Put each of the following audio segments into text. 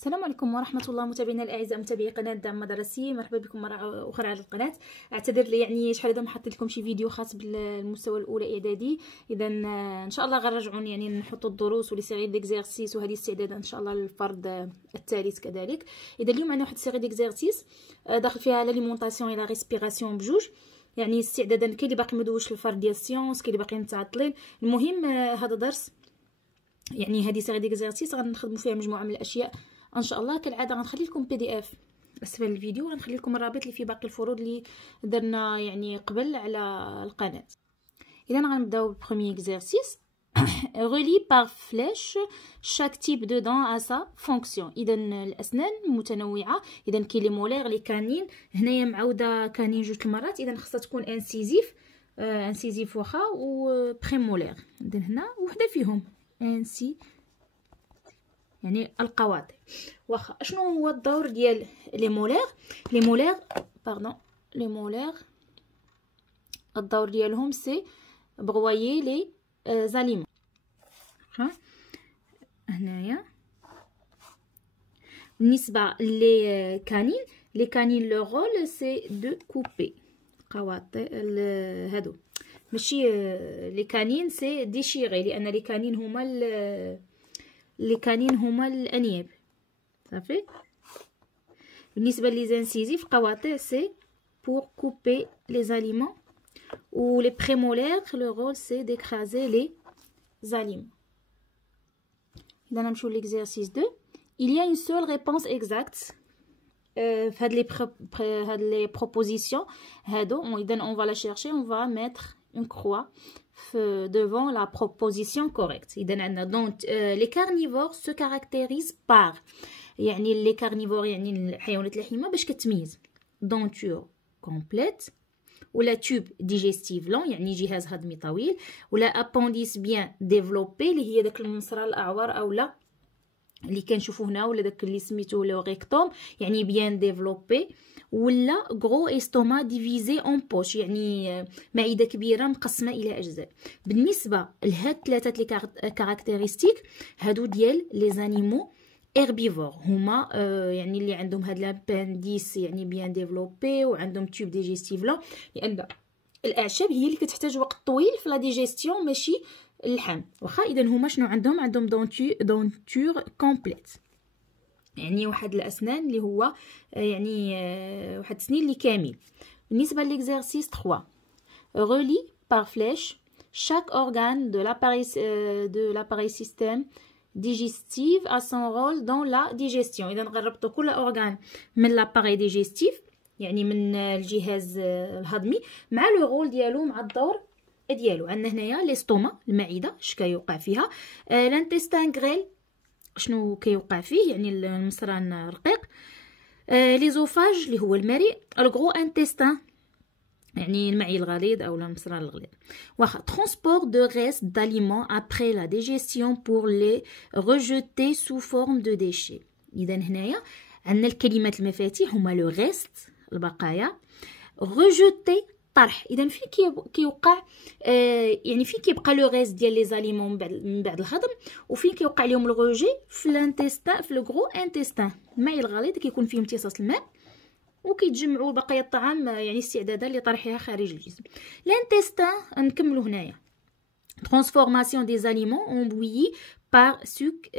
السلام عليكم ورحمة الله متابعينا الأعزاء، متابعي قناة دعم مدرسي. مرحبا بكم مرة أخرى على القناة. أعتذر لي يعني شحال هذا ما حطيت لكم شي فيديو خاص بالمستوى الأولى إعدادي. إذا إن شاء الله غنرجعوا يعني نحطوا الدروس ولي سيري ديكزيرسيس وهذه استعدادا إن شاء الله للفرد الثالث كذلك. إذا اليوم عندنا واحد سيري ديكزيرسيس داخل فيها لاليمونطاسيون إلى ريسبيراسيون بجوج، يعني استعدادا كاين اللي باقي مدوش للفرد ديال السيونس، كاين اللي باقيين متعطلين. المهم هذا درس يعني هذه سيري ديكزيرسيس غنخدموا فيها مجموعة من الأشياء ان شاء الله. كالعاده غنخلي لكم PDF اسفل الفيديو، غنخلي لكم الرابط اللي فيه باقي الفروض اللي درنا يعني قبل على القناه. اذا غنبداو بالبروميير اكزرسيس. relie par flèche chaque type de dent à sa fonction. اذا الاسنان متنوعه، اذا كاين لي مولير لي كانين، هنايا معوده كانين جوج المرات، اذا خصها تكون انسيزيف واخا و بريمولير. اذا هنا وحده فيهم يعني القواطع. واخا شنو هو الدور ديال لي مولير الدور ديالهم سي بغوايي لي زاليمون. هنايا بالنسبه لي كانين لو رول سي دو كوبي قواطع هادو، ماشي لي كانين سي ديشيري، لان لي كانين هما الانياب صافي. بالنسبه لي زانسيزيف قواطع سي pour couper les aliments، ou les prémolaires le rôle c'est d'écraser les aliments. اذا نمشيو l'exercice 2. il y a une seule réponse exacte في هاد les propositions هادو. اذا on va la chercher, on va mettre une croix devant la proposition correcte. إذا عندنا donc les carnivores se caractérisent par، يعني les carnivores يعني الحيوانات اللحيمة باش كتميز denture complète، ولا tube digestif long يعني جهاز هضمي طويل، ولا appendice bien développé اللي هي داك المصرى الأعور أولا اللي كنشوفو هنا، ولا داك اللي سميتو لو ريكتوم يعني بيان ديفلوبي، ولا غرو استوما ديفيزي اون بوش يعني معده كبيره مقسمه الى اجزاء. بالنسبه لهاد ثلاثه لي كاركتيرستيك هادو ديال لي زانيمو هيربيفور، هما يعني اللي عندهم هاد لابانديس يعني بيان ديفلوبي وعندهم تيوب ديجيستيف لون، لان الاعشاب هي اللي كتحتاج وقت طويل في لا ديجيستيون ماشي اللحم. واخا اذا هما شنو عندهم دونتور كومبليت، يعني واحد الاسنان اللي هو يعني واحد السنين اللي كامل. بالنسبه لليكزرسيس 3 relie par flèche chaque organe de l'appareil système digestif à son rôle dans la digestion. اذا غنربطوا كل اورغان من لاباري ديجيستيف يعني من الجهاز الهضمي مع لو رول ديالو، مع الدور ديالو. عندنا هنايا ليستوما المعده اش كيوقع فيها، لانتستان غريل شنو كيوقع فيه يعني المصران الرقيق، ليزوفاج اللي هو المريء، الغرو انتستان يعني المعي الغليظ او المصران الغليظ. واخا ترونسبور دو ريست داليمون ابري لا ديجيستيون بور لي ريجيتي سو فورم دو ديشي. اذا هنايا عندنا الكلمات المفاتيح هما لو ريست البقايا، ريجيتي طرح. اذا فين كيوقع يعني فين كيبقى لو ريست ديال لي زاليمون من بعد الهضم، وفين كيوقع لهم الغوجي في الانتستان في لو غرو انتستان المعي الغليظ كيكون فيه امتصاص الماء وكيتجمعوا بقايا الطعام يعني استعدادا لطرحها خارج الجسم. الانتستان نكملوا هنايا transformation des aliments en bouillie par suc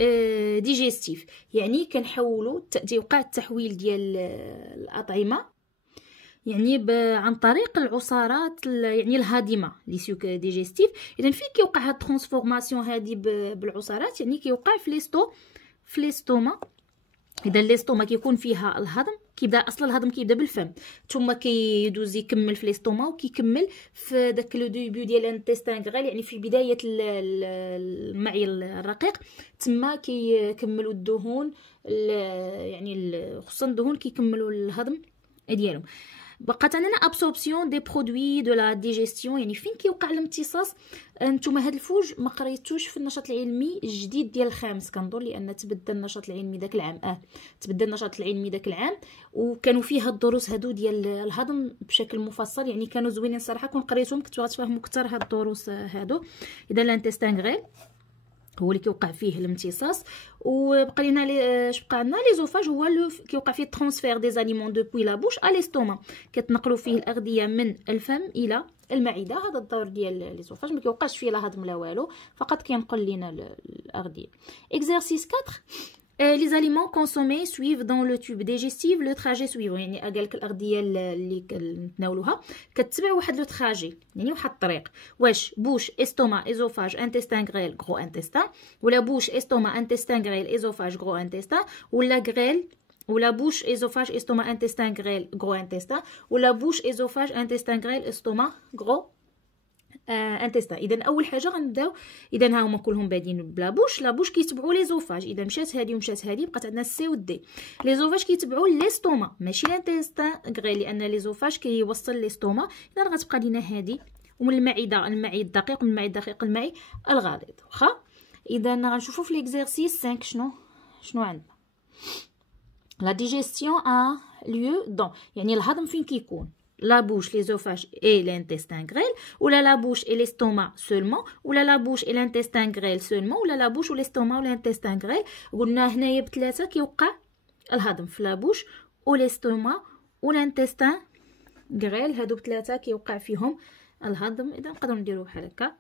digestif، يعني كنحولوا تيوقع التحويل ديال الاطعمه يعني عن طريق العصارات يعني الهادمه لي سوك ديجيستيف. اذا فين كيوقع هاد الترانسفورماسيون هادي بالعصارات، يعني كيوقع في ليستوما. اذا ليستوما كيكون فيها الهضم، كيبدا اصلا الهضم كيبدا بالفم ثم كيدوز يكمل في ليستوما وكيكمل في داك لو ديبي ديال الانتستان غريل يعني في بدايه المعي الرقيق، تما كيكملوا الدهون يعني خصوصا الدهون كيكملوا الهضم ديالهم. بقات عندنا ابسوربسيون دي برودوي دو لا ديجيستيون، يعني فين كيوقع الامتصاص. نتوما هاد الفوج ما قريتوش في النشاط العلمي الجديد ديال الخامس كنظن، لان تبدل النشاط العلمي داك العام تبدل النشاط العلمي داك العام، وكانوا فيه هاد الدروس هادو ديال الهضم بشكل مفصل، يعني كانوا زوينين صراحه. كون قريتهم كنتو غتفهموا اكثر هاد الدروس هادو. اذا لانتستان غريل هو اللي كيوقع فيه الامتصاص. وبقى لنا اش بقى عندنا ليزوفاج، هو كيوقع فيه ترانسفير دي زاليمون دوبوي لا بوش ا ليستوما، كتنقلوا فيه الاغذيه من الفم الى المعده. هذا الدور ديال ليزوفاج، ما كيوقعش فيه لا هضم لا والو، فقط كينقل لنا الاغذيه. اكزرسيس 4. Les aliments consommés suivent dans le tube digestif le trajet suivant. يعني قالك الاغذيه اللي كنتناولوها كتبع واحد لو تراجي، يعني واحد الطريق. واش بوش استوما ايزوفاج انتستان غريل غرو انتستان، ولا بوش استوما انتستان غريل ايزوفاج غرو انتستان، ولا غريل ولا بوش ايزوفاج استوما انتستان غريل غرو انتستان، ولا بوش ايزوفاج انتستان غريل استوما غرو انتستا. اذا اول حاجه غنبداو، اذا ها هما كلهم بادين بلا بوش. لا بوش كيتبعوا لي زوفاج، اذا مشات هذه ومشات هذه بقات عندنا السي والدي. لي زوفاج كيتبعوا ليستوما ماشي لانتستان غري، لان لي زوفاج كيوصل ليستوما. اذا غتبقى لينا هذه، ومن المعده المعي الدقيق، ومن المعي الدقيق المعي الغليظ. واخا اذا غنشوفوا في ليكزيرسيس 5 شنو عندنا. لا ديجيستيون ا ليو دون، يعني الهضم فين كيكون la bouche, l'œsophage et l'intestin grêle, ou la bouche et l'estomac seulement, ou la bouche et l'intestin grêle seulement, ou la bouche ou l'estomac ou l'intestin grêle. قلنا هنايا بثلاثه كيوقع الهضم في la bouche ou l'estomac ou l'intestin grêle. هادو بثلاثه كيوقع فيهم الهضم. اذا نقدروا نديروا بحال هكا.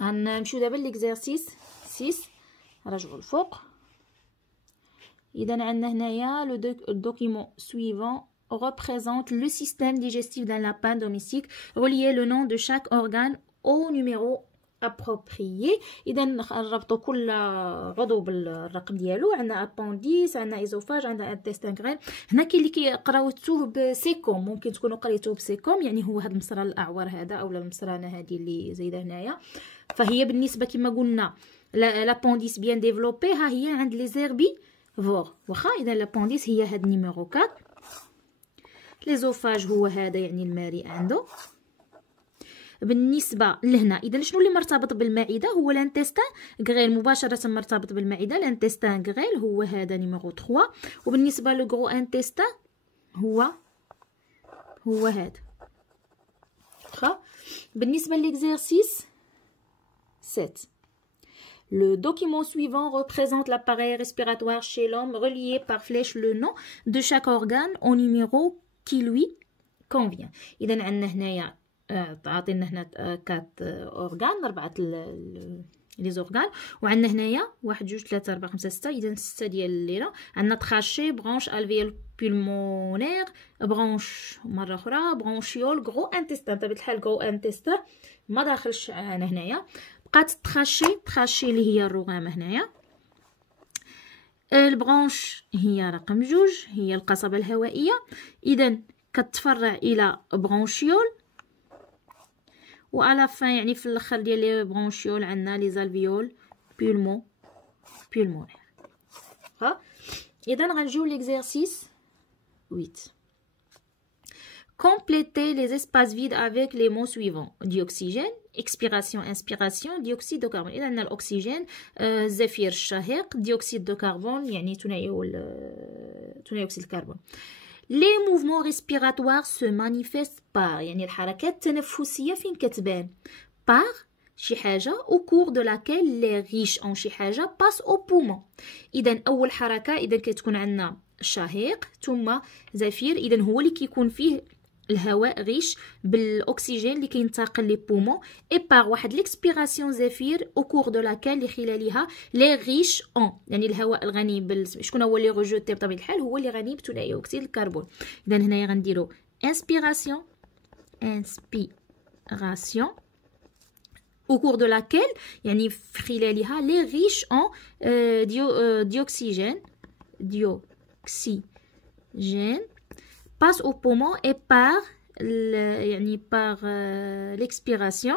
غنمشيو دابا ليكزيرسيس 6، رجعوا الفوق. اذا عندنا هنايا لو دوكيمون سويفون représente le système digestif d'un lapin domestique. Reliez le nom de chaque organe au numéro approprié. إذا نربطوا كل عضو بالرقم ديالو. عندنا ابونديس، عندنا ايزوفاج، عندنا انتستان غريل. هنا كاين اللي كيقراوتوه بسيكوم، ممكن تكونوا قريتوه بسيكوم، يعني هو هذا المصرى الاعور هذا اولا المصرانه هذه اللي زايده هنايا. فهي بالنسبه كما قلنا لابونديس بيان ديفلوبي، ها هي عند لي زيربي فور. واخا اذا لابونديس هي هاد نيميرو 4. ليزوفاج هو هذا يعني المريء عنده. بالنسبه لهنا اذا شنو اللي مرتبط بالمعده؟ هو الانتستان غريل، مباشره مرتبط بالمعده. الانتستان غريل هو هذا نيميرو 3. وبالنسبه لو غرو انتستان هو هذا. واخا بالنسبه للإكزercice 7. Le document suivant représente l'appareil respiratoire chez l'homme. Relié par flèche le nom de chaque organe au numéro qui lui convient. إذا عندنا هنايا عطينا هنا 4 أورغان، 4 لي زورغان، وعندنا هنايا 1 2 3 4 5 6. إذا 6 ديال الليلة. عندنا تخاشي، برونش الفيول بولمونير، برونش مرة أخرى، برونشيول، غرو انتستان. بطبيعة الحال غرو انتستان ما داخلش أنا هنايا. بقات تخاشي اللي هي الرغامة هنايا. البرونش هي رقم 2، هي القصبة الهوائية. إذا كتفرع إلى برونشيول، وعلى فان يعني في الاخر ديال لي برونشيول عندنا لي زالفيول بولمونير. ها اذا غنجيو ليكزercice 8. Complétez les espaces vides avec les mots suivants. Dioxygène, expiration, inspiration, dioxyde de carbone. إذا عندنا الأكسجين، الزفير الشهيق، ديوكسيد دو كربون يعني ثاني أكسيد الكربون. Les mouvements respiratoires se manifestent par، يعني الحركات التنفسية فين كتبان؟ par شي حاجة au cours de laquelle les riches en شي حاجة passe au poumon. إذا أول حركة إذا كتكون عندنا الشهيق ثم زفير، إذا هو اللي كيكون فيه الهواء ريش بالاكسجين اللي كينتقل لي بومون، اي باغ واحد ليكسبيراسيون زفير او كور دو لاكال اللي خلالها لي ريش اون، يعني الهواء الغني شكون هو اللي ريجوتي بطبيعه الحال؟ هو اللي غني بثاني اكسيد الكربون. اذا هنايا غنديرو انسبيراسيون au cours de laquelle يعني في خلالها لي ريش اون ديوكسيجين passe au poumon et par l'expiration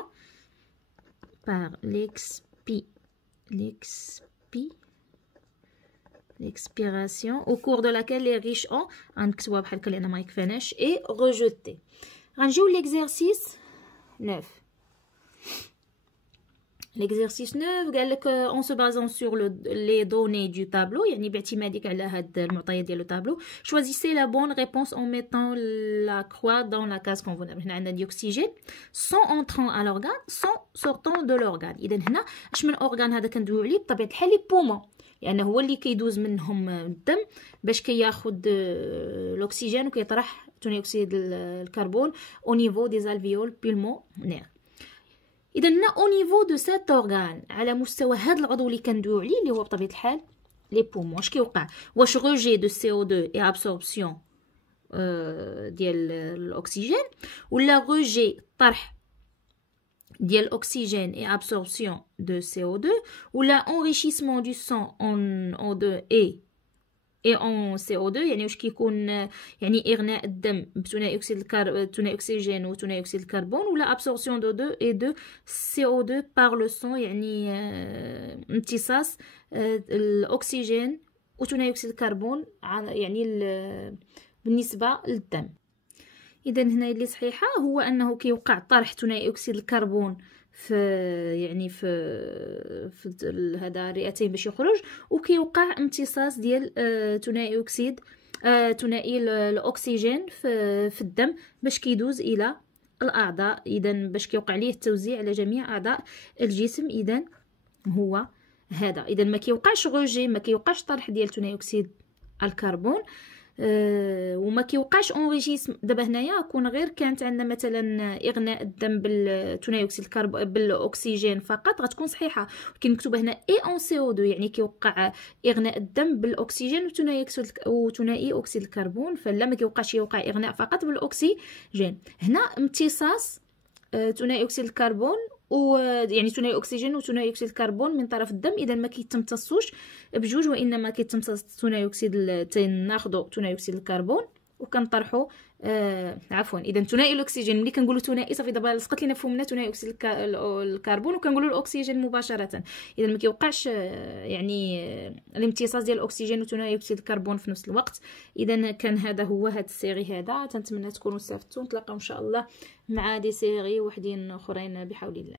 l'expiration au cours de laquelle les riches ont غنكتبوها بحال هكا لان ما يكفاناش et rejeté. غنجيو l'exercice 9. l'exercice 9 قال لك en se basant sur les données du tableau يعني باعتمادك على هاد المعطيات ديال الطابلو choisissez la bonne réponse en mettant la croix dans la case convenable. هنا عندنا ديوكسيجين sans entrant à l'organe sans sortant de l'organe. اذا هنا اش من اورغان هذا كندويو عليه بطبيعه الحال لي بومون لانه هو اللي كيدوز منهم الدم باش كياخذ الاكسجين وكيطرح ثاني اكسيد الكربون au niveau des alvéoles pulmonaires. اذا هنا او نيفو دو سات اورغان على مستوى هذا العضو اللي كندويو عليه اللي هو بطبيعه الحال لي بومون واش كيوقع؟ واش روجي دو CO2 اي ابسوربسيون ديال الاكسجين ولا روجي طرح ديال الاكسجين اي ابسوربسيون دو CO2 ولا انريشيسمون دو سان en O2 اي اون CO2 يعني واش كيكون يعني اغناء الدم بثنائي اكسيد ثاني اكسجين وثنائي اكسيد الكربون ولا ابسوربسيون دو 2 اي دو CO2 بار لو سون يعني امتصاص الاكسجين وثنائي اكسيد الكربون يعني بالنسبه للدم. اذا هنا اللي صحيحه هو انه كيوقع طرح ثنائي اكسيد الكربون في يعني في هذا الرئتين باش يخرج وكيوقع امتصاص ديال ثنائي اكسيد ثنائي الاكسجين في الدم باش كيدوز الى الاعضاء. اذا باش كيوقع ليه التوزيع على جميع اعضاء الجسم. اذا هو هذا. اذا ما كيوقعش روجي ما كيوقعش طرح ديال ثنائي اكسيد الكربون وما كيوقعش اونريجيسم. دابا هنايا كون غير كانت عندنا مثلا اغناء الدم بالثنائي اكسيد الكربون بالاكسجين فقط غتكون صحيحه ولكن مكتوبه هنا اي اون CO2 يعني كيوقع اغناء الدم بالاكسجين وثنائي اكسيد الكربون فلا ما كيوقعش يوقع اغناء فقط بالاكسجين. هنا امتصاص ثنائي اكسيد الكربون ويعني ثنائي اكسجين وثنائي اكسيد الكربون من طرف الدم. اذا ما كيتمتصوش بجوج وانما كيتمتص ثنائي اكسيد تناخذوا ثنائي اكسيد الكربون وكنطرحوا عفوا. اذا ثنائي الاكسجين ملي كنقولوا ثنائي صافي دابا لصقت لينا فهمنا ثنائي اكسيد الكربون وكنقولوا الاكسجين مباشره. اذا ما كيوقعش يعني الامتصاص ديال الاكسجين وثنائي اكسيد الكربون في نفس الوقت. اذا كان هذا هو هذا السيري هذا. تنتمنى تكونوا استفدتوا. نتلاقاو ان شاء الله مع دي سيري وحدين اخرين بحول الله.